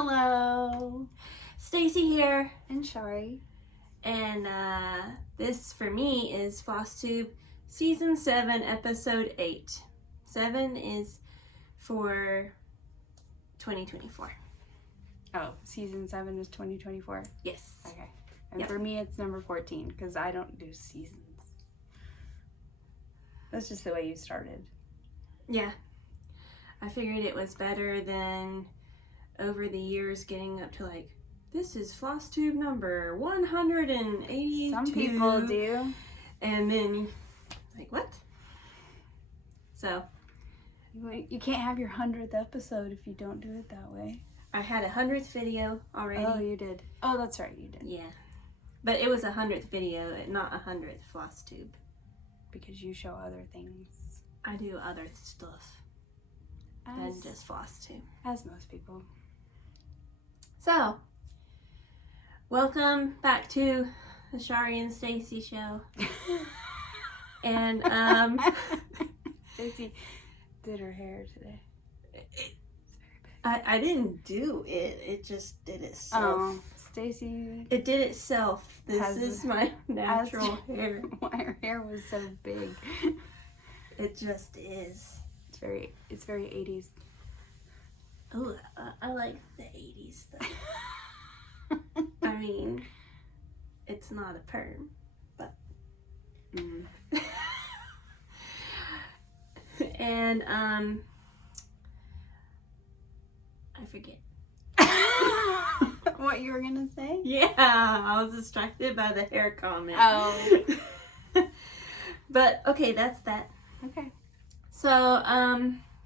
Hello, Staci here, and Chari. and this for me is FlossTube Season 7, Episode 8. 7 is for 2024. Oh, Season 7 is 2024? Yes. Okay. And Yep. for me, it's number 14, because I don't do seasons. That's just the way you started. Yeah. I figured it was better than over the years getting up to like, this is FlossTube number 182. Some people do. And then, like, what? So, You can't have your 100th episode if you don't do it that way. I had a 100th video already. Oh, you did. Oh, that's right, you did. Yeah. But it was a 100th video, not a 100th FlossTube. Because you show other things. I do other stuff than just FlossTube. As most people. So, welcome back to the Chari and Staci show. And Staci did her hair today. I didn't do it. It just did itself. Oh, Staci. It did itself. This is my natural hair. Why her hair was so big. It just is. It's very 80s. Oh, I like the 80s though. I mean, it's not a perm, but. And I forget. What you were gonna say? Yeah, I was distracted by the hair comment. Oh. But okay, that's that. Okay. So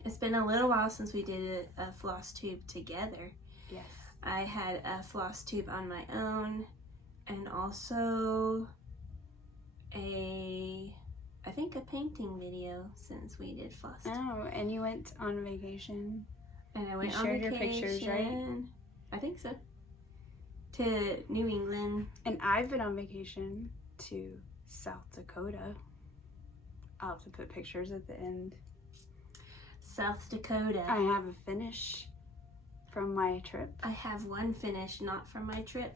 it's been a little while since we did a FlossTube together. Yes. I had a FlossTube on my own, and also I think a painting video since we did FlossTube. Oh, and you went on vacation. And I went you on shared vacation. your pictures, right? I think so. To New England. And I've been on vacation to South Dakota. I'll have to put pictures at the end. South Dakota. I have a finish from my trip. I have one finish, not from my trip.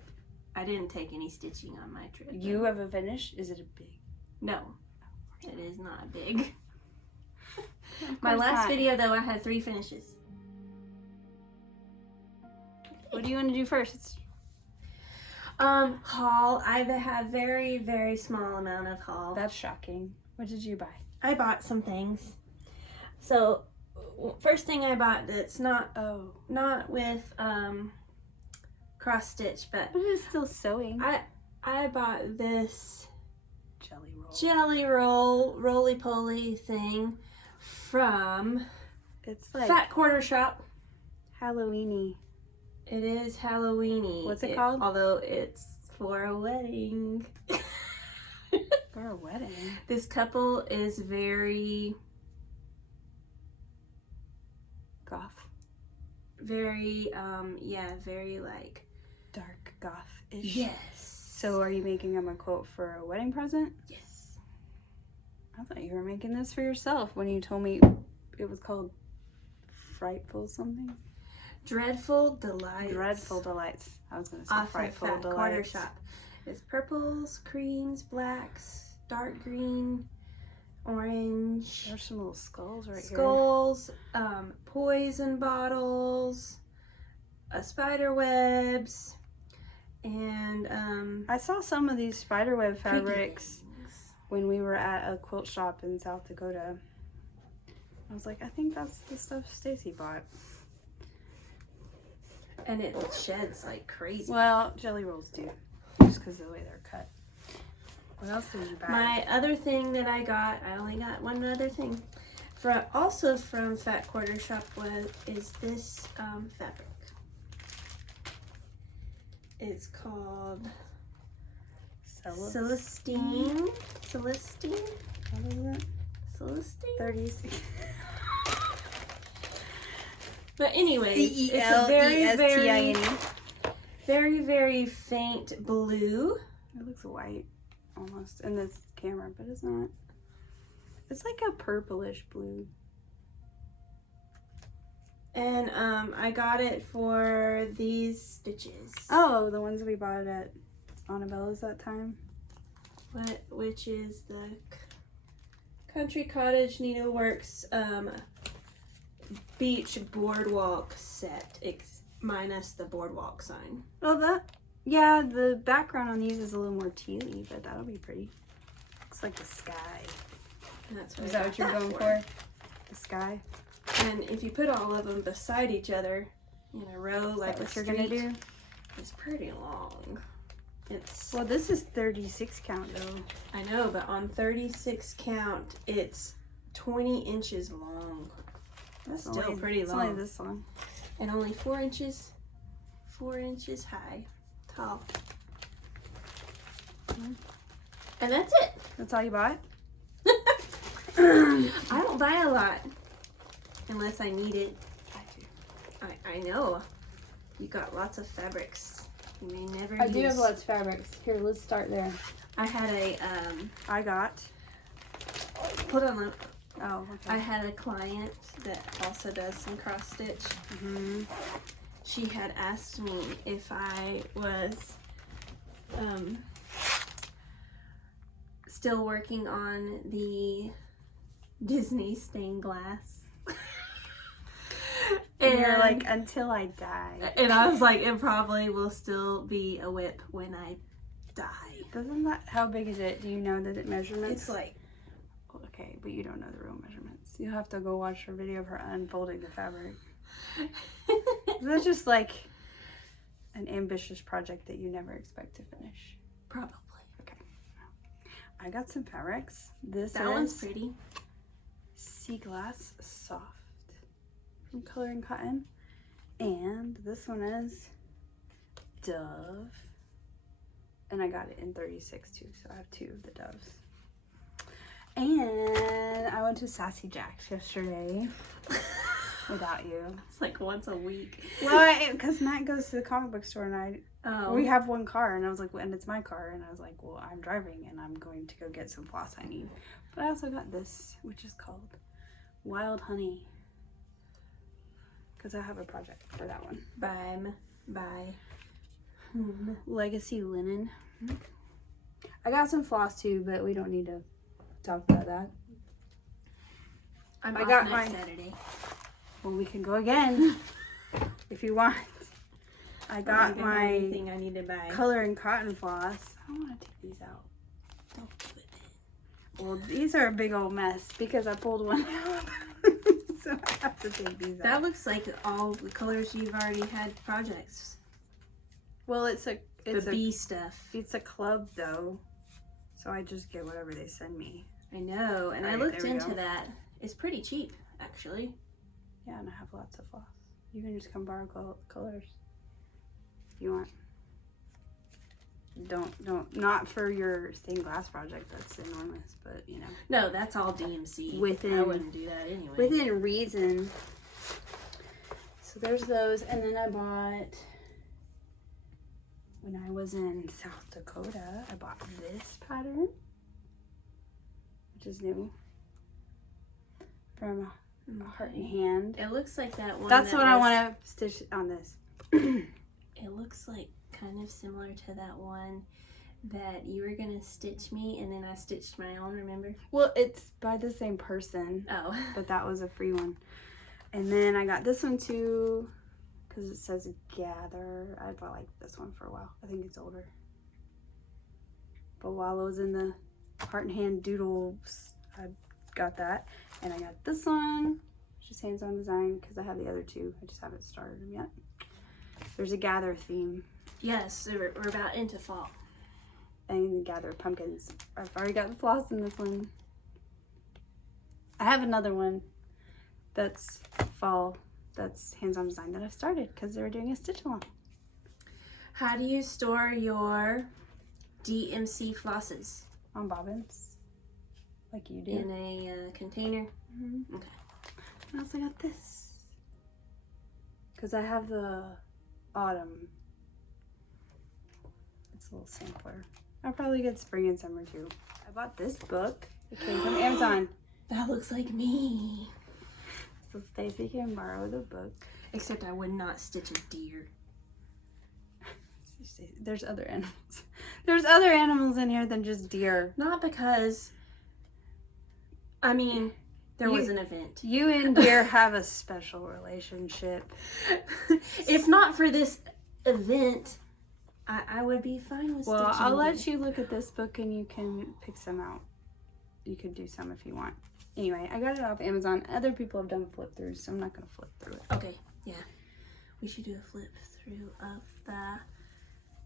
I didn't take any stitching on my trip. You have a finish? Is it a big? No, it is not big. My last video, though, I had 3 finishes. What do you want to do first? Haul. I have very, very small amount of haul. That's shocking. What did you buy? I bought some things. So, first thing I bought that's not with cross stitch, but it is still sewing. I bought this jelly roll roly-poly thing from it's like Fat Quarter Shop. Halloweeny. It is Halloweeny. What's it called? Although it's for a wedding. For a wedding. This couple is very goth. Very very like dark goth-ish. Yes. So are you making them a quote for a wedding present? Yes. I thought you were making this for yourself when you told me it was called Frightful something. Dreadful Delights. Dreadful Delights. I was going to say Off Frightful Fat Delights. Quarter Shop. It's purples, creams, blacks, dark green, orange. There's some little skulls right Skulls, poison bottles, spider webs, and I saw some of these spiderweb fabrics things. when we were at a quilt shop in South Dakota. I was like, I think that's the stuff Staci bought. And it sheds like crazy. Well, jelly rolls do, just because of the way they're cut. What else did you buy? My other thing that I got, I only got one other thing, also from Fat Quarter Shop is this fabric. It's called Celestine. Celestine? What is it? Celestine? 30s. But anyways, it's a very, very faint blue. It looks white almost in this camera, but it's not. It's like a purplish blue. And I got it for these stitches. Oh, the ones we bought at Annabella's that time. Which is the Country Cottage Needleworks Beach Boardwalk set, minus the boardwalk sign. Oh, yeah, the background on these is a little more tealy, but that'll be pretty. Looks like the sky. And that's Is that what you're going for? The sky? And if you put all of them beside each other in a row, like what you're gonna do? It's pretty long. Well, this is 36 count though. I know, but on 36 count, it's 20 inches long. That's still pretty long. It's only this long. And only 4 inches high, tall. And that's it. That's all you bought? I don't buy a lot unless I need it. I do. I know. You got lots of fabrics. You may never I do have lots of fabrics. Here, let's start there. I had a I got. hold on. Oh, okay. I had a client that also does some cross stitch. She had asked me if I was still working on the Disney stained glass. And you're like, until I die. And I was like, it probably will still be a whip when I die. Doesn't that, how big is it? Do you know the measurements? It's like, okay, but you don't know the real measurements. You'll have to go watch her video of her unfolding the fabric. That's just like an ambitious project that you never expect to finish. probably. Okay. I got some fabrics. That one's pretty. Sea Glass Soft from Coloring Cotton. And this one is Dove. And I got it in 36 too, so I have 2 of the Doves. And I went to Sassy Jack's yesterday without you. It's like once a week. Well, because Matt goes to the comic book store and Oh. we have one car, and I was like, and it's my car, and I was like, well, I'm driving and I'm going to go get some floss I need. But I also got this, which is called Wild Honey, because I have a project for that one. Bye. Legacy Linen. I got some floss too, but we don't need to talk about that. I got got mine. Saturday. Well, we can go again if you want. I got my anything I need to buy. Coloring Cotton floss. I don't want to take these out. Don't do it. Well, these are a big old mess because I pulled one out. So I have to take these That out. looks like all the colors you've already had projects. Well, it's a bee stuff. It's a club though, so I just get whatever they send me. I know, and I Right, looked there we into go. that. It's pretty cheap, actually. Yeah, and I have lots of floss. You can just come borrow colors if you want. Don't not for your stained glass project. That's enormous, but you know. No, that's all DMC. I wouldn't do that anyway. Within reason. So there's those, and then I bought. When I was in South Dakota, I bought this pattern, which is new, from Heart and Hand. It looks like that one. That's what I want to stitch on this. It looks like kind of similar to that one that you were going to stitch me, and then I stitched my own, remember? Well, it's by the same person, Oh. but that was a free one. And then I got this one too, because it says Gather. I've liked this one for a while. I think it's older. But while I was in the Heart and Hand doodles, I got that. And I got this one, which is hands-on design, because I have the other 2. I just haven't started them yet. There's a Gather theme. Yes, we're about into fall. And Gather pumpkins. I've already got the floss in this one. I have another one that's fall, that's hands-on design that I've started because they were doing a stitch along. How do you store your DMC flosses? On bobbins, like you do. In a container? Mm-hmm. Okay. I also got this because I have the autumn. It's a little sampler. I'll probably get spring and summer too. I bought this book. It came from Amazon. That looks like me. So Stacy can borrow the book. Except I would not stitch a deer. There's other animals. There's other animals in here than just deer. Not because, I mean, there was an event. You and deer have a special relationship. If not for this event, I would be fine with Well, stitching I'll a let deer. you look at this book and you can pick some out. You could do some if you want. Anyway, I got it off Amazon. Other people have done flip throughs, so I'm not going to flip through it. Okay, yeah. We should do a flip through of the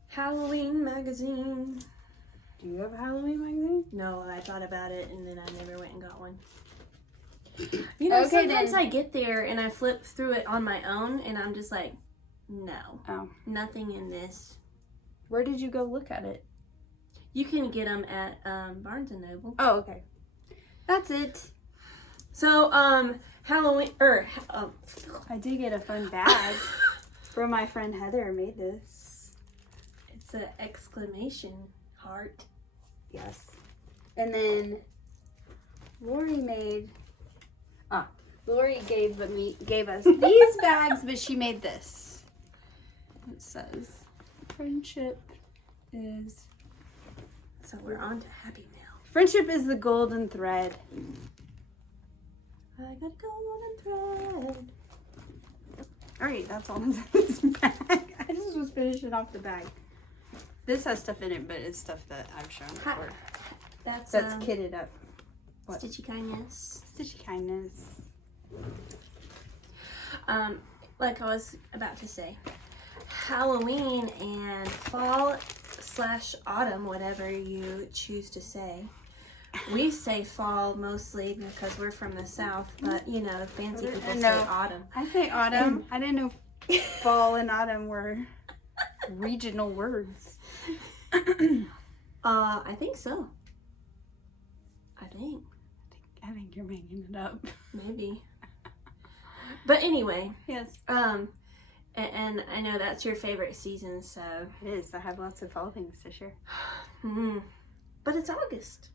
Halloween magazine. Do you have a Halloween magazine? No, I thought about it and then I never went and got one. You know, Okay, sometimes then. I get there and I flip through it on my own and I'm just like, no, Oh. nothing in this. Where did you go look at it? You can get them at Barnes & Noble. Oh, okay. That's it. So, Halloween, I did get a fun bag from my friend Heather made this. it's an exclamation heart. Yes. And then Lori gave us these bags, but she made this. It says, friendship is So we're on to Happy Mail. Friendship is the golden thread. I got golden thread. All right, that's all that's in this bag. I just was finishing off the bag. This has stuff in it, but it's stuff that I've shown before. That's kitted up. What? Stitchy Kindness. Stitchy kindness. Like I was about to say, Halloween and fall/autumn, whatever you choose to say. We say fall mostly because we're from the south, but you know, fancy people say autumn. I say autumn. I didn't know fall and autumn were regional words. I think so. I think you're making it up. maybe. But anyway, Yes. and I know that's your favorite season, so. It is. I have lots of fall things to share. But it's August.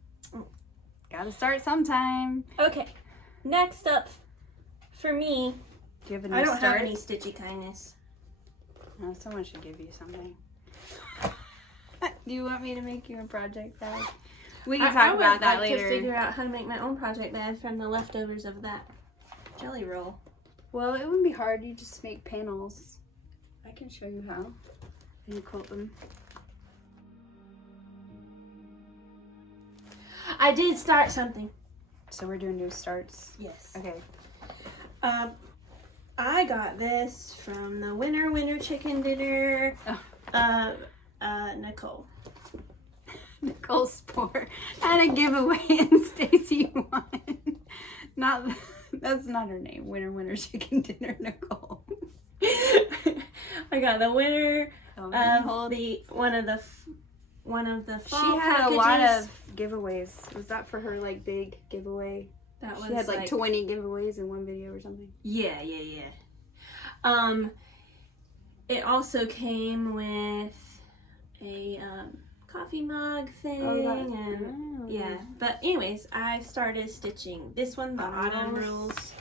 Gotta start sometime. Okay, next up for me, Do you have a new I don't start? have any Stitchy Kindness. No, someone should give you something. Do you want me to make you a project bag? We can talk about that I would later. like to figure out how to make my own project bag from the leftovers of that jelly roll. Well, it wouldn't be hard. You just make panels. I can show you how. And you quilt them. I did start something. So we're doing new starts. Yes. Okay. I got this from the winter chicken dinner. Nicole. Nicole Spore had a giveaway and Staci won. That's not her name. Winter chicken dinner Nicole. I got the winner Oh, one of the fall she had packages. a lot of giveaways. Was that for her like big giveaway? That was She had like 20 giveaways in one video or something. Yeah. It also came with a coffee mug thing yeah. But anyways, I started stitching this one, the autumn rules,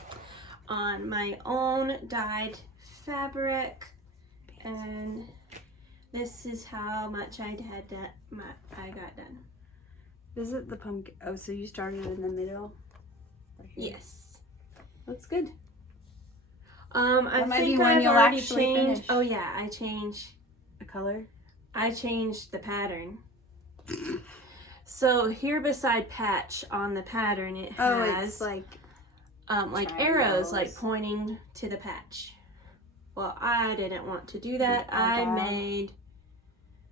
on my own dyed fabric, and this is how much I got done. Is it the pumpkin? Oh, so you started in the middle? Right here. Yes. Looks good. I might be think when I've you'll already actually changed. finish. Oh yeah, I changed A color? the pattern. So here beside patch on the pattern, it has it's like arrows triangles. like pointing to the patch. Well, I didn't want to do that. I Argyle. made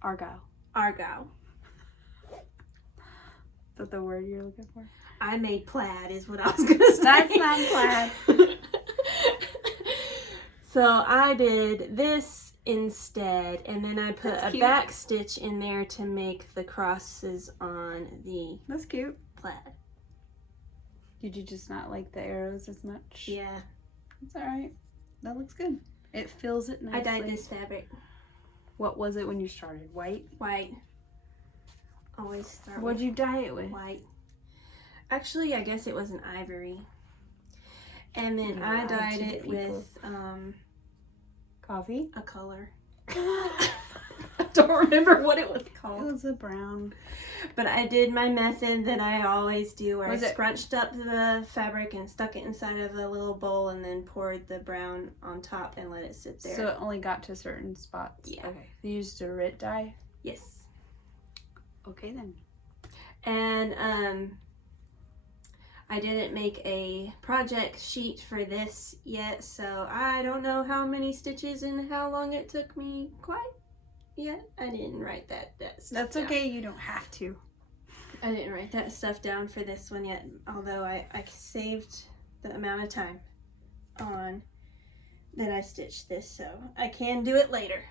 argyle. argyle. Is that the word you're looking for? I made plaid is what I was gonna say. That's not plaid. So I did this instead, and then I put That's a cute. back stitch in there to make the crosses on the That's cute. plaid. Did you just not like the arrows as much? Yeah, It's alright. That looks good. It fills it nicely. I dyed this fabric What was it when you started? White? white. Always start What'd with you dye it with? white. Actually, I guess it was an ivory. And then You I lied dyed to the it people. with Coffee? a color. I don't remember what it was It called. was a brown. But I did my method that I always do, where Was I it- scrunched up the fabric and stuck it inside of a little bowl and then poured the brown on top and let it sit there. So it only got to certain spots. Yeah. Okay. You used a Rit dye? Yes. Okay then. And I didn't make a project sheet for this yet, so I don't know how many stitches and how long it took me quite yet. I didn't write that stuff That's down. okay, you don't have to. I didn't write that stuff down for this one yet, although I saved the amount of time on that I stitched this, so I can do it later.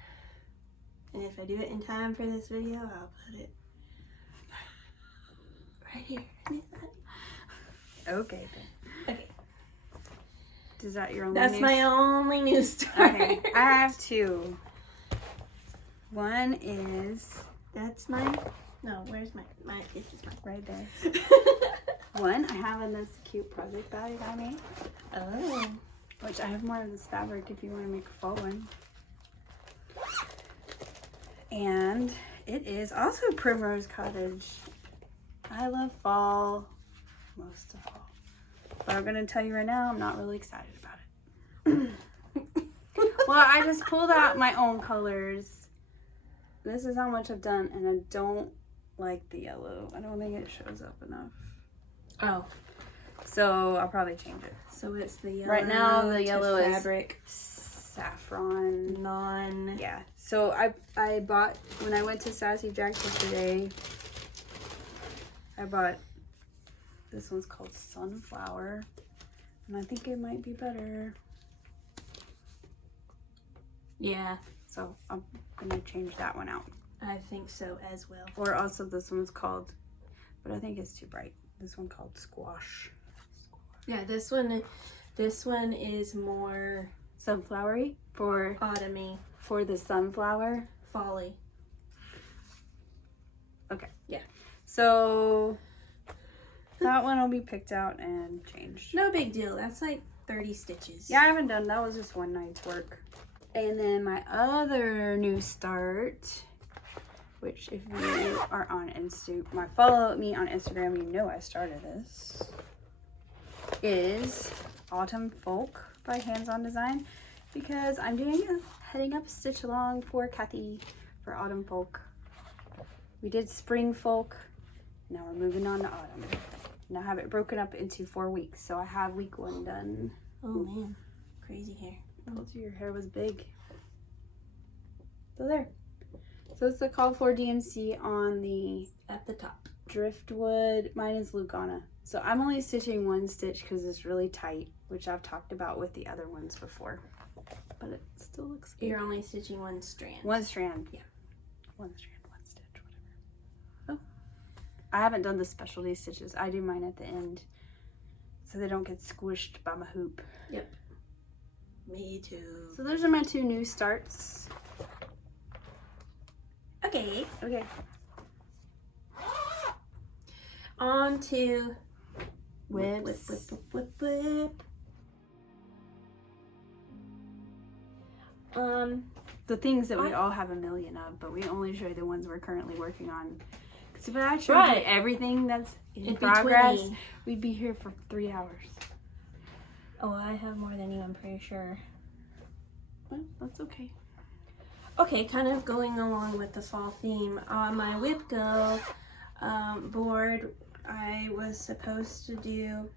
And if I do it in time for this video, I'll put it right here. Okay then. Okay. Is that your only That's news? my only news story. Okay. I have two. One is That's mine. No, where's mine? This is mine. right there. One, I have in this cute project bag I made. Oh. Which I have more of this fabric if you want to make a fall one. And it is also Primrose Cottage. I love fall most of all. But I'm going to tell you right now, I'm not really excited about it. Well, I just pulled out my own colors. This is how much I've done, and I don't like the yellow. I don't think it shows up enough. Oh. So I'll probably change it. So it's the yellow. Right now, the to yellow is fabric. Saffron. Non. Yeah. So I bought, when I went to Staci Jack's yesterday, I bought, this one's called Sunflower. And I think it might be better. Yeah, So I'm going to change that one out. I think so as well. Or also this one's called, but I think it's too bright. This one called Squash. Yeah, this one is more Sunflowery for autumny, the sunflower. folly. Okay. Yeah. So that one will be picked out and changed. No big deal. That's like 30 stitches. Yeah, I haven't done, that was just one night's work. And then my other new start, which if you are on follow me on Instagram, you know I started this, is Autumn Folk by Hands On Design, because I'm doing a heading up stitch along for Kathy for Autumn Folk. We did Spring Folk, now we're moving on to Autumn. And I have it broken up into 4 weeks, so I have week 1 done. Oh man, crazy hair. I told you your hair was big. So there. So it's the call for DMC on the At the top. driftwood. Mine is Lugana. So I'm only stitching 1 stitch because it's really tight, which I've talked about with the other ones before. But it still looks good. You're only stitching 1 strand. 1 strand. Yeah. 1 strand, 1 stitch, whatever. Oh. I haven't done the specialty stitches. I do mine at the end, so they don't get squished by my hoop. Yep. Me too. So those are my 2 new starts. Okay. Okay. On to Whips. whip. The things that we all have a million of, but we only show you the ones we're currently working on. Because if I showed you everything that's in It'd be progress, 20. we'd be here for 3 hours. Oh, I have more than you, I'm pretty sure. Well, that's okay. Okay, kind of going along with the fall theme. On my Whip Go board, I was supposed to do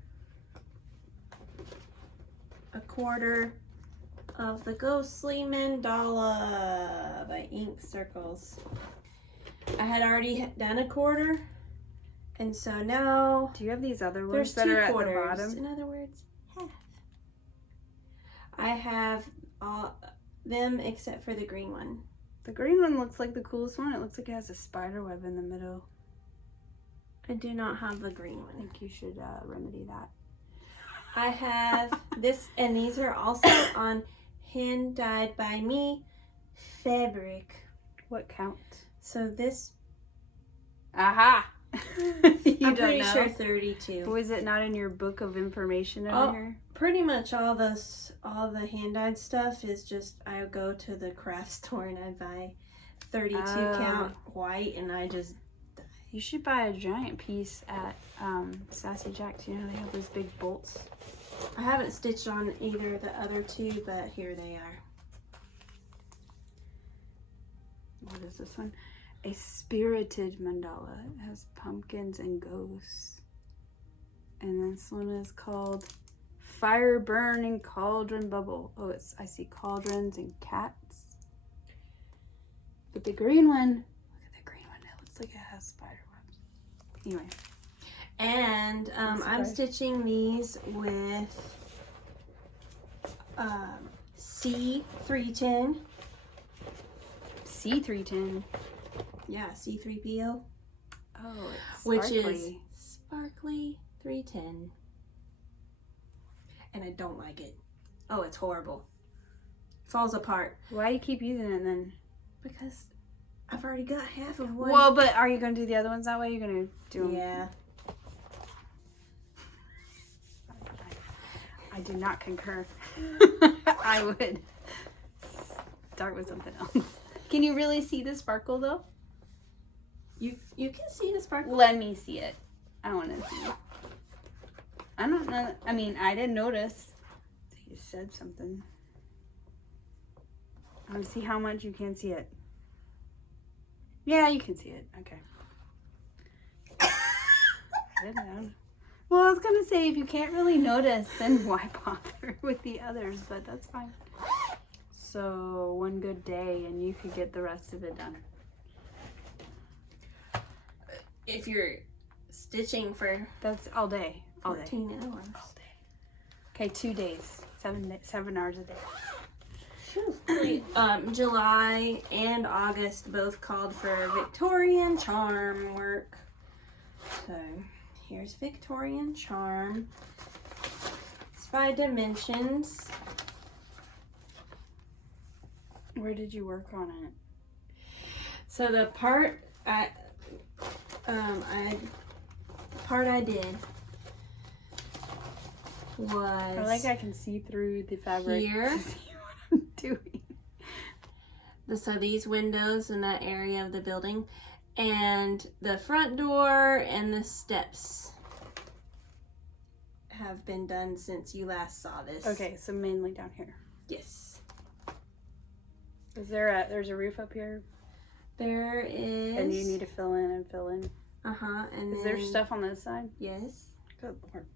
a quarter of the Ghostly Mandala by Ink Circles. I had already done a quarter, and so now Do you have these other ones there's that 2 are at the quarters. bottom? In other words, half. I have all them except for the green one. The green one looks like the coolest one. It looks like it has a spider web in the middle. I do not have the green I one. think you should remedy that. I have this, and these are also on hand dyed by me fabric. What count? So this, Aha! You I'm don't pretty know? sure 32. Was it not in your book of information over Oh, here? pretty much all the hand-dyed stuff is just, I go to the craft store and I buy 32 count white, and I just dye. You should buy a giant piece at Staci Jack's. You know they have those big bolts. I haven't stitched on either of the other two, but here they are. What is this one? A spirited mandala. It has pumpkins and ghosts. And this one is called Fire Burning Cauldron Bubble. Oh, I see cauldrons and cats. But the green one, look at the green one. It looks like it has spider webs. Anyway. And I'm stitching these with C310. C310. Yeah, C3PO. Oh, it's sparkly. Which is sparkly 310. And I don't like it. Oh, it's horrible. Falls apart. Why do you keep using it then? Because I've already got half of one. Well, but are you going to do the other ones that way? You're going to do them? Yeah. I do not concur. I would start with something else. Can you really see the sparkle though? You can see the sparkle. Let me see it. I want to see it. I don't know. I mean, I didn't notice. You said something. I want to see how much you can see it. Yeah, you can see it. Okay. I didn't know. Well, I was going to say, if you can't really notice, then why bother with the others? But that's fine. So, one good day, and you could get the rest of it done. If you're stitching for... That's all day. All 14 day. hours. All day. Okay, 2 days. 7 hours a day. July and August both called for Victorian charm work. So... here's Victorian charm. It's by Dimensions. Where did you work on it? So the part I did was, I like I can see through the fabric here. to see what I'm doing. So these windows in that area of the building, and the front door and the steps have been done since you last saw this. Okay, so mainly down here. Yes. Is there's a roof up here? There is. And you need to fill in and fill in. Uh-huh. And is there stuff on this side? Yes. Good Lord.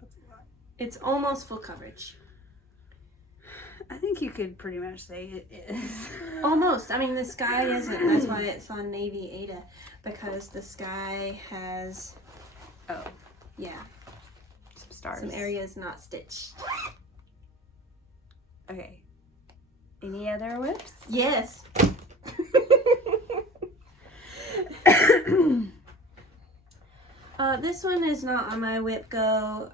That's a lot. It's almost full coverage. I think you could pretty much say it is. Almost. I mean, the sky isn't. That's why it's on Navy Ada. Because the sky has... oh. Yeah. Some stars. Some areas not stitched. Okay. Any other whips? Yes. This one is not on my whip go.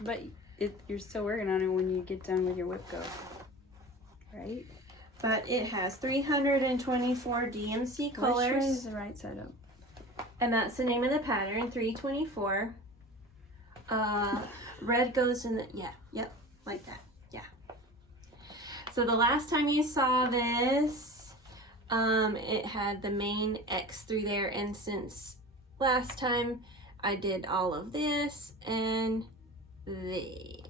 But you're still working on it when you get done with your whip go, right? But it has 324 DMC colors. Which way is the right side up? And that's the name of the pattern, 324. Red goes in the, yep, like that, yeah. So the last time you saw this, it had the main X through there, and since last time I did all of this and this.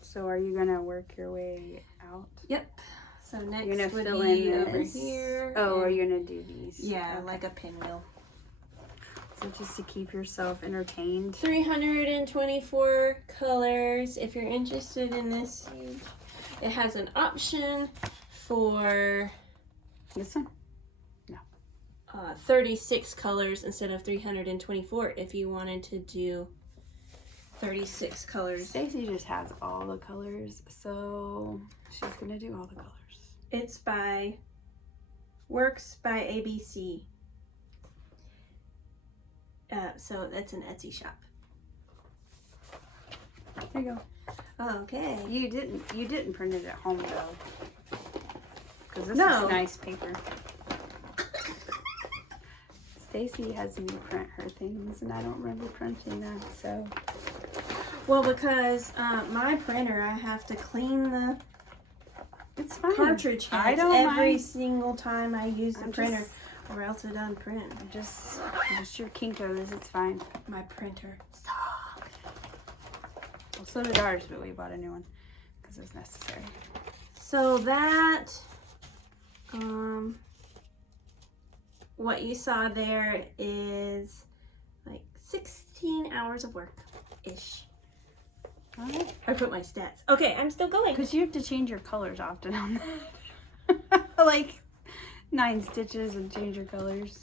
So are you gonna work your way out? Yep. So next you're gonna would fill be in over this. here. Oh, are you gonna do these? Yeah, okay. like a pinwheel. So just to keep yourself entertained. 324 colors. If you're interested in this, it has an option for this one. 36 colors instead of 324 if you wanted to do 36 colors. Staci just has all the colors, so she's gonna do all the colors. It's by Works by ABC. So that's an Etsy shop. There you go. Okay. You didn't print it at home though, because this No. is nice paper. Staci has me print her things, and I don't remember printing that, so. Well, because my printer, I have to clean the It's fine. cartridge I heads don't every mind. single time I use the I'm printer, just- or else it doesn't print. Just your Kinkos. It's fine. My printer. Well, so did ours, but we bought a new one because it was necessary. So that, what you saw there is like 16 hours of work-ish. All right. I put my stats. Okay, I'm still going. Because you have to change your colors often on that. Like 9 stitches and change your colors.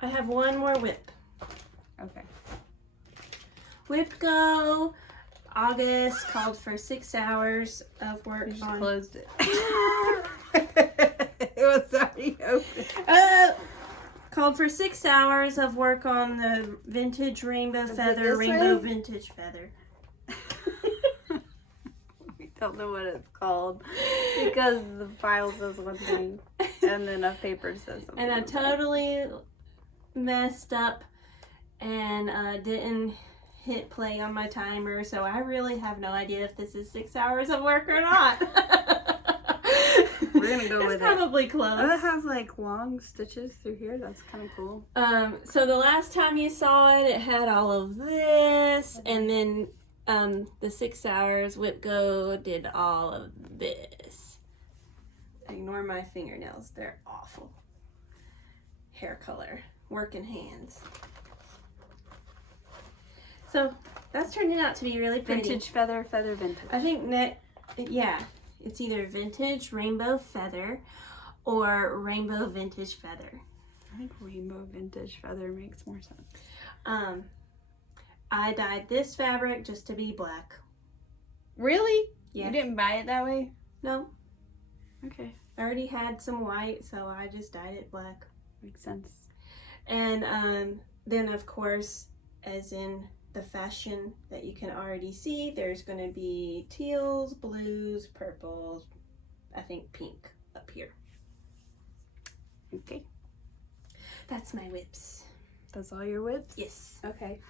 I have one more whip. Okay. Whip go. August called for 6 hours of work We just on. closed it. It was already open. Called for 6 hours of work on the vintage rainbow Is it feather, this rainbow way? vintage feather. We don't know what it's called because the file says one thing and then a paper says something. And I else. totally messed up and didn't hit play on my timer, so I really have no idea if this is 6 hours of work or not. We're gonna go with it's it. probably close. Oh, it has like long stitches through here. That's kind of cool. So the last time you saw it, it had all of this, and then the 6 hours Whip Go did all of this. Ignore my fingernails; they're awful. Hair color, working hands. So that's turning out to be really pretty. Vintage feather, feather vintage. I think yeah, it's either vintage rainbow feather or rainbow vintage feather. I think rainbow vintage feather makes more sense. I dyed this fabric just to be black. Really? Yeah. You didn't buy it that way? No, Okay. I already had some white, so I just dyed it black. Makes sense. And then, of course, as in the fashion that you can already see, there's going to be teals, blues, purples, I think pink up here. Okay. That's my whips. That's all your whips? Yes. Okay.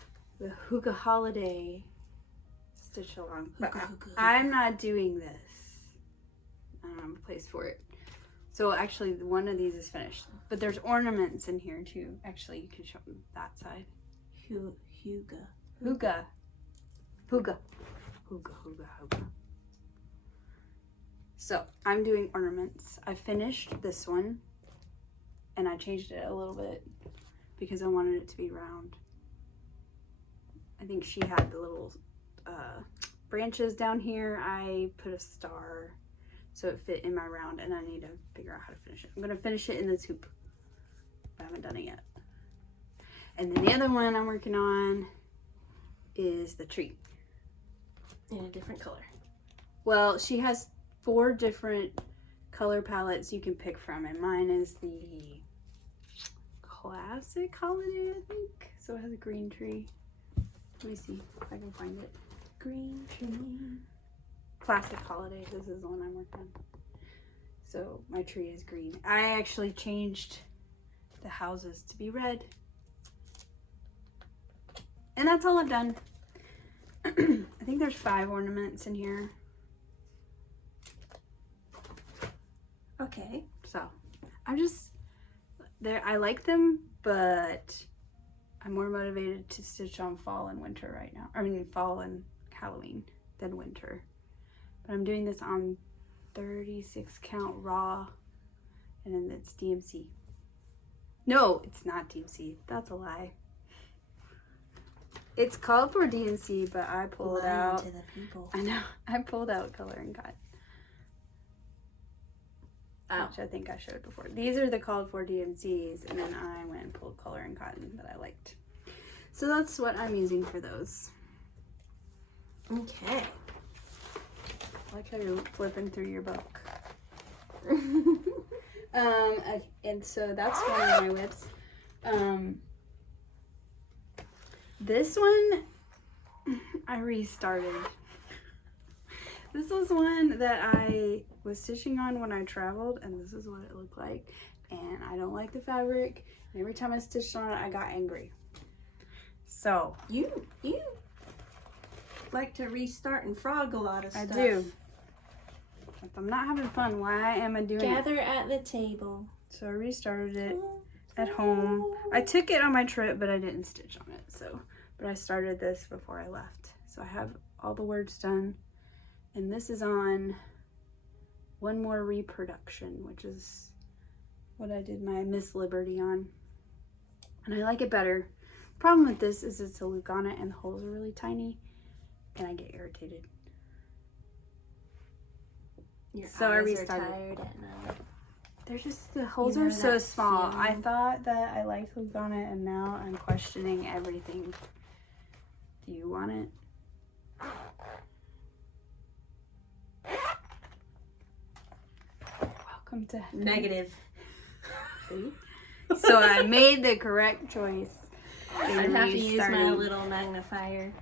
The Hookah Holiday stitch along. But Hookah, hookah, I'm not doing this. I don't have a place for it. So actually one of these is finished. But there's ornaments in here too. Actually, you can show them that side. Huga. Hookah. Hookah. Hookah, hookah, hookah. So I'm doing ornaments. I finished this one and I changed it a little bit because I wanted it to be round. I think she had the little branches down here. I put a star so it fit in my round, and I need to figure out how to finish it. I'm going to finish it in this hoop. I haven't done it yet. And then the other one I'm working on is the tree. In a different color. Well, she has 4 different color palettes you can pick from, and mine is the classic holiday, I think. So it has a green tree. Let me see if I can find it. Green tree. Classic holiday. This is the one I'm working on. So my tree is green. I actually changed the houses to be red. And that's all I've done. I think there's 5 ornaments in here. Okay. So I'm just there. I like them, but I'm more motivated to stitch on fall and winter right now. I mean, fall and Halloween than winter. But I'm doing this on 36 count raw, and then it's DMC. No, it's not DMC. That's a lie. It's called for DMC, but I pulled out. To the people. I know. I pulled out color and cut. Which I think I showed before. These are the called for DMCs, and then I went and pulled color and cotton that I liked. So that's what I'm using for those. Okay. I like how you're flipping through your book. And so that's one of my whips. This one, I restarted. This was one that I was stitching on when I traveled, and this is what it looked like. And I don't like the fabric. And every time I stitched on it, I got angry. So You. like to restart and frog a lot of stuff. I do. If I'm not having fun, why am I doing it? Gather at the table. So I restarted it at home. I took it on my trip, but I didn't stitch on it. But I started this before I left. So I have all the words done. And this is on One More Reproduction, which is what I did my Miss Liberty on. And I like it better. Problem with this is it's a look on it and the holes are really tiny and I get irritated. So I restarted. Tired at night. They're just, the holes are so small. I thought that I liked look on it and now I'm questioning everything. Do you want it? Welcome to Negative. See? So I made the correct choice. I'd have to use my little magnifier.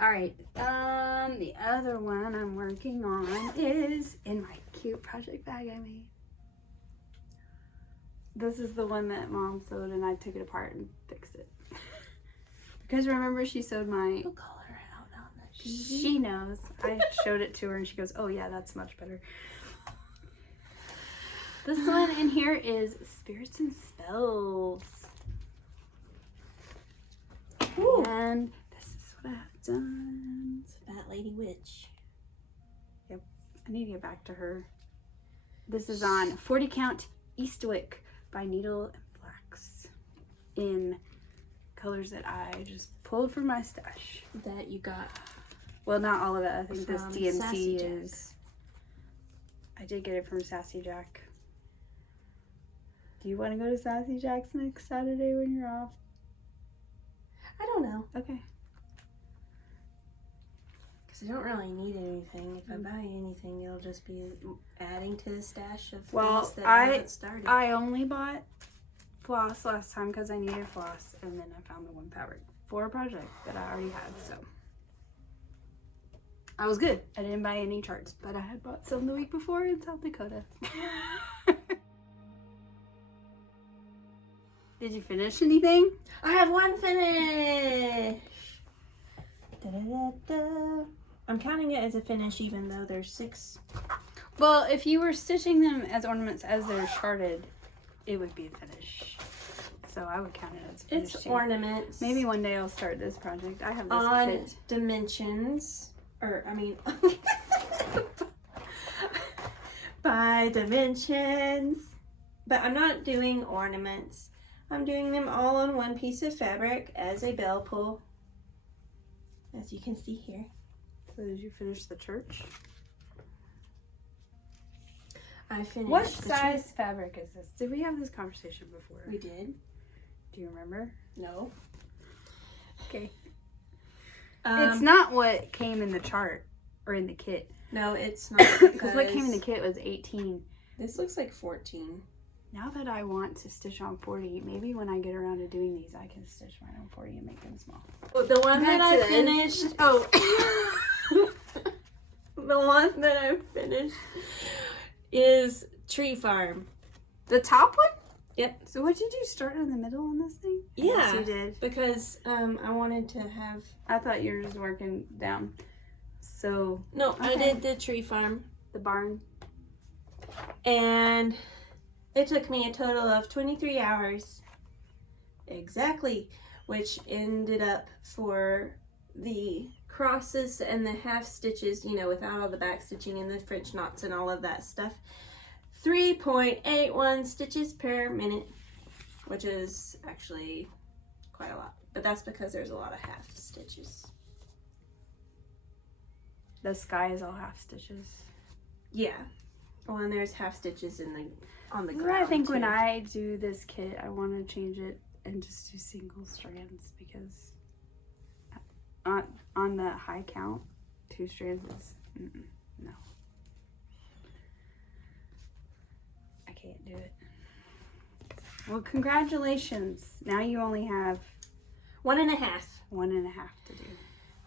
Alright, the other one I'm working on is in my cute project bag I made. This is the one that Mom sewed and I took it apart and fixed it. Because remember she sewed my... We'll call her out on that. She knows. I showed it to her and she goes, oh yeah, that's much better. This one in here is Spirits and Spells. Ooh. And this is what I've done. It's a Fat Lady Witch. Yep. I need to get back to her. This is on 40 Count Eastwick by Needle and Flax in colors that I just pulled from my stash. That you got. Well, not all of it. I think this From DMC Sassy Jack. is... I did get it from Sassy Jack. Do you want to go to Sassy Jack's next Saturday when you're off? I don't know. Okay. Because I don't really need anything. If I buy anything, it'll just be adding to the stash of Well, things that I haven't started. I only bought floss last time because I needed floss, and then I found the one fabric for a project that I already had, so. I was good. I didn't buy any charts, but I had bought some the week before in South Dakota. Did you finish anything? I have one finish. Da-da-da-da. I'm counting it as a finish even though there's 6. Well, if you were stitching them as ornaments as they're charted, it would be a finish. So I would count it as finishing. It's ornaments. Maybe one day I'll start this project. I have this on kit. dimensions. Or, I mean, by dimensions. But I'm not doing ornaments. I'm doing them all on one piece of fabric as a bell pull, as you can see here. So did you finish the church? I finished. What size fabric is this? Did we have this conversation before? We did. Do you remember? No. Okay. It's not what came in the chart or in the kit. No, it's not. Because what came in the kit was 18. This looks like 14. Now that I want to stitch on 40, maybe when I get around to doing these, I can stitch mine on 40 and make them small. Well, the one that I finished. Oh. The one that I finished is Tree Farm. The top one? Yep. So what did you start in the middle on this thing? Yeah. Yes, you did. Because I wanted to have... I thought you were just working down. So... No, okay. I did the Tree Farm. The barn. And it took me a total of 23 hours. Exactly. Which ended up for the crosses and the half stitches, you know, without all the back stitching and the French knots and all of that stuff. 3.81 stitches per minute, which is actually quite a lot. But that's because there's a lot of half stitches. The sky is all half stitches. Yeah. Well, and there's half stitches in the on the Well, ground. I think too. when I do this kit, I want to change it and just do single strands because on the high count, 2 strands is no. I can't do it. Well, congratulations. Now you only have 1.5. 1.5 to do.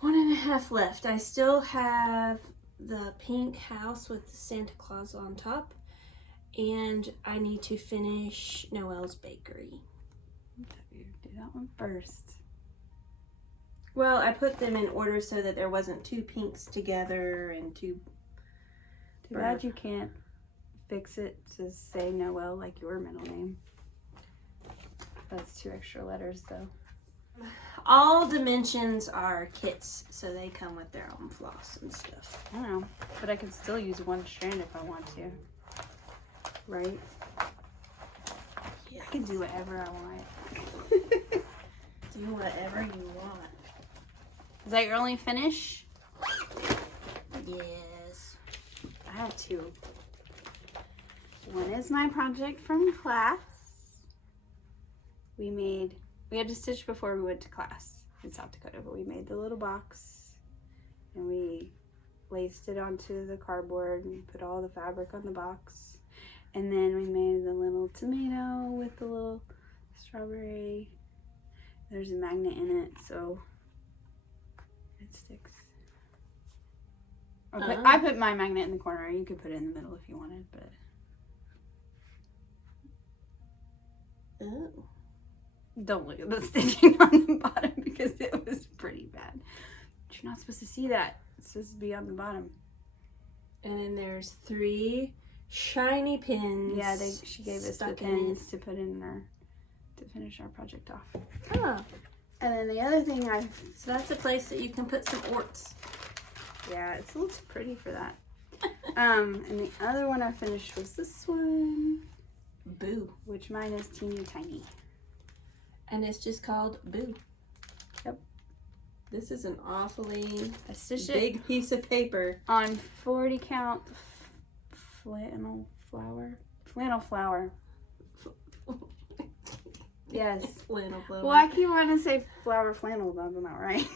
1.5 left. I still have the pink house with the Santa Claus on top, and I need to finish Noelle's bakery. Do that one first. Well, I put them in order so that there wasn't two pinks together and two... Too bad you can't fix it to say Noel like your middle name. That's 2 extra letters though. All dimensions are kits, so they come with their own floss and stuff. I don't know, but I can still use 1 strand if I want to. Right? Yes. I can do whatever I want. Do whatever you want. Is that your only finish? Yes. I have 2. One is my project from class. We had to stitch before we went to class in South Dakota, but we made the little box and we laced it onto the cardboard and put all the fabric on the box. And then we made the little tomato with the little strawberry. There's a magnet in it, so it sticks. I put my magnet in the corner. You could put it in the middle if you wanted, but... Oh. Don't look at the stitching on the bottom because it was pretty bad. But you're not supposed to see that. It's supposed to be on the bottom. And then there's 3 shiny pins. Yeah, she gave us the pins to put in there to finish our project off. Oh. And then the other thing So that's a place that you can put some orts. Yeah, it's a little too pretty for that. And the other one I finished was this one. Boo. Which mine is teeny tiny. And it's just called Boo. Yep. This is an awfully big piece of paper. On 40 count flannel flower. Yes. Flannel flower. Well, I keep wanting to say flower flannel, but I'm not right.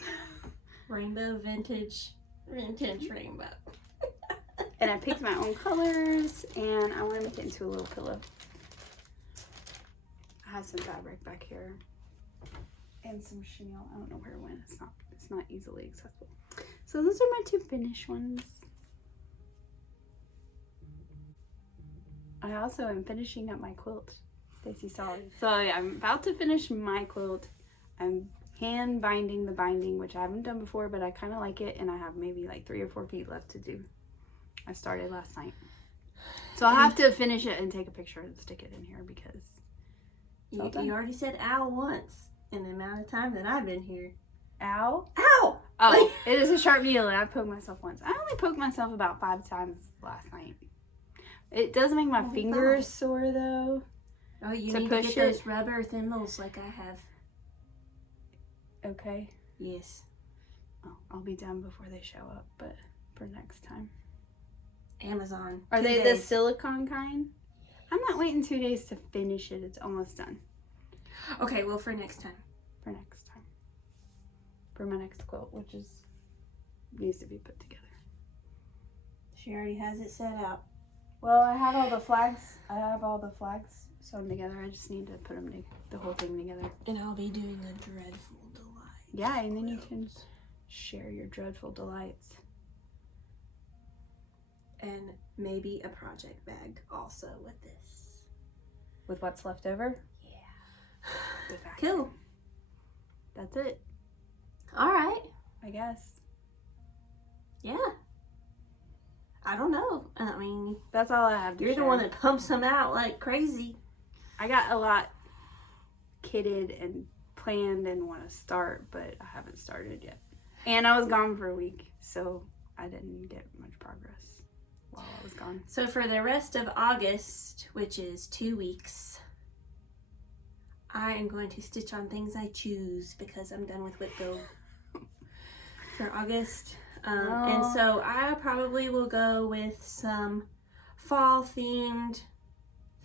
Rainbow vintage rainbow. And I picked my own colors, and I want to make it into a little pillow. I have some fabric back here, and some chenille. I don't know where it went. It's not easily accessible. So those are my 2 finished ones. I also am finishing up my quilt. Staci saw it. So yeah, I'm about to finish my quilt. I'm hand binding the binding, which I haven't done before, but I kind of like it, and I have maybe like 3 or 4 feet left to do. I started last night. So I'll have to finish it and take a picture and stick it in here because you already said ow once in the amount of time that I've been here. Ow? Ow! Oh, it is a sharp needle, and I poked myself once. I only poked myself about 5 times last night. It does make my fingers sore though. Oh, you need to get those rubber thimbles like I have. Okay. Yes. Oh, I'll be done before they show up, but for next time. Amazon. Are they the silicone kind? I'm not waiting 2 days to finish it. It's almost done. Okay, well, for next time. For next time. For my next quilt, which needs to be put together. She already has it set out. Well, I have all the flags. Sewn together. I just need to put the whole thing together. And I'll be doing a dreadful delight. Yeah, and then you can share your dreadful delights. And maybe a project bag also with this. With what's left over? Yeah. Cool. That's it. All right. I guess. Yeah. I don't know. I mean, that's all I have to You're share. the one that pumps them out like crazy. I got a lot kitted and planned and want to start, but I haven't started yet. And I was gone for a week, so I didn't get much progress while I was gone. So for the rest of August, which is 2 weeks, I am going to stitch on things I choose because I'm done with Whitfield for August. And so I probably will go with some fall themed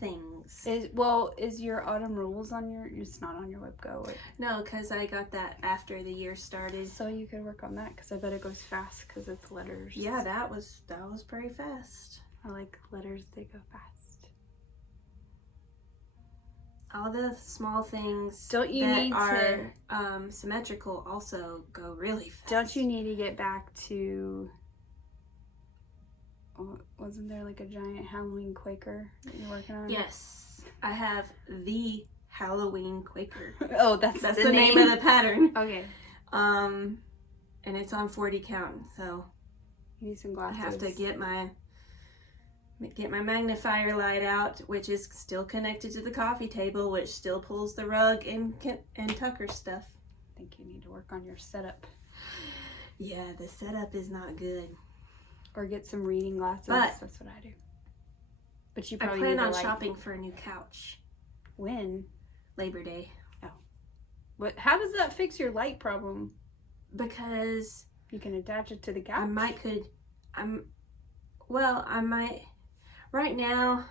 things. Is your autumn rules on your, it's not on your WebGo? No, because I got that after the year started. So you could work on that because I bet it goes fast because it's letters. Yeah, that was pretty fast. I like letters, they go fast. All the small things symmetrical also go really fast. Don't you need to get back to, wasn't there like a giant Halloween Quaker that you're working on? Yes, I have the Halloween Quaker. Oh, that's the name of the pattern. Okay. And it's on 40 count, so You need some I glasses. have to get my magnifier light out, which is still connected to the coffee table, which still pulls the rug and Tucker's stuff. I think you need to work on your setup. Yeah, the setup is not good. Or get some reading glasses. But that's what I do. But you I probably plan need to on shopping for a new couch. When? Labor Day. What? How does that fix your light problem? Because You can attach it to the couch. I might. Right now,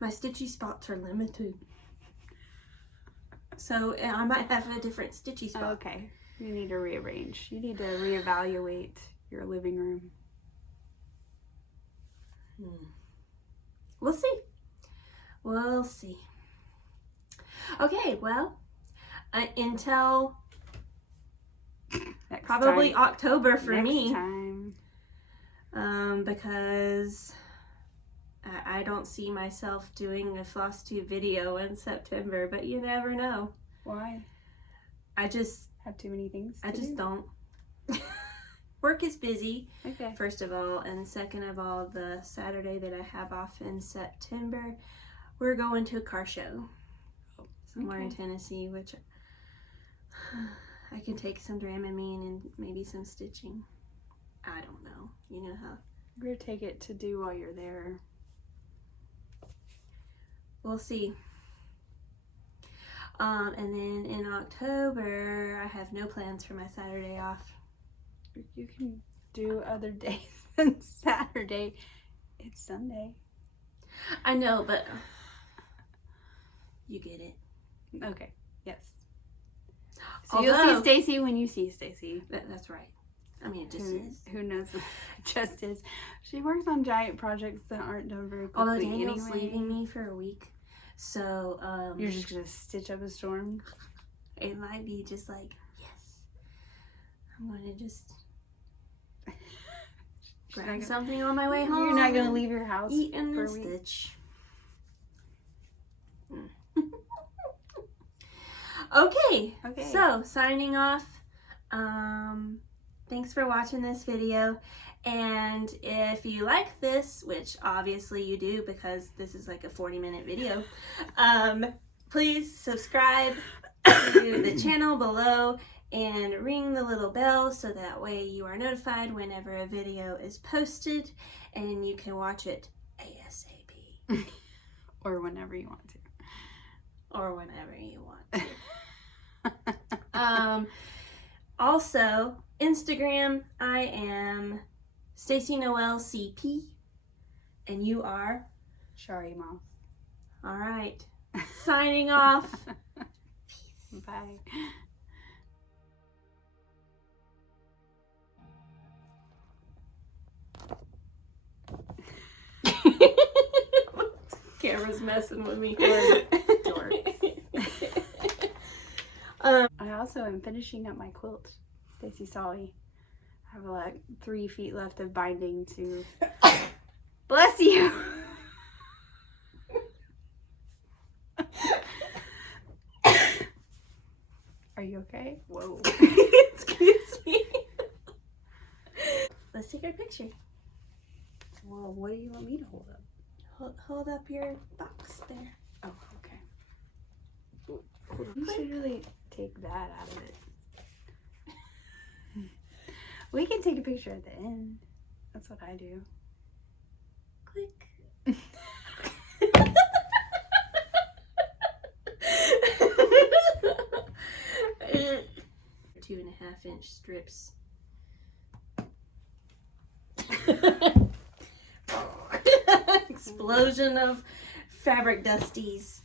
my stitchy spots are limited. So I might have a different stitchy spot. Okay. You need to rearrange. You need to reevaluate your living room. We'll see. We'll see. Okay, well, until Next probably time. October for Next me. time. Because I don't see myself doing a FlossTube video in September, but you never know. Why? I just Have too many things to I just do? don't. Work is busy, Okay. first of all, and second of all, the Saturday that I have off in September, we're going to a car show somewhere in Okay. Tennessee, which I can take some Dramamine and maybe some stitching. I don't know. You know how. We're gonna take it to do while you're there. We'll see. And then in October, I have no plans for my Saturday off. You can do other days than Saturday. It's Sunday. I know, but you get it. Okay. Yes. So you'll Although- see Staci when you see Staci. That's right. I mean, it just Who, is. who knows? It just is. She works on giant projects that aren't done very quickly. Although Daniel's anyway. leaving me for a week, so You're just gonna stitch up a storm. it might be just like, yes, I'm going to just grab gonna- something on my way home. You're not gonna leave your house Eat and for then a week. stitch. Okay. Okay. So signing off. Thanks for watching this video. And if you like this, which obviously you do because this is like a 40-minute video, please subscribe to the channel below and ring the little bell so that way you are notified whenever a video is posted and you can watch it ASAP. Or whenever you want to. Or whenever you want to. Also, Instagram, I am Staci Noel CP, and you are Chari Mouse. all right. Signing off. Bye. Camera's messing with me. Dorks. I also am finishing up my quilt. Staci Solly. I have like 3 feet left of binding to. Bless you. Are you okay? Whoa. Excuse me. Let's take our picture. Well, what do you want me to hold up? Hold up your box there. Oh, okay. You should really take that out of it. We can take a picture at the end. That's what I do. Click. 2.5-inch strips. Explosion of fabric dusties.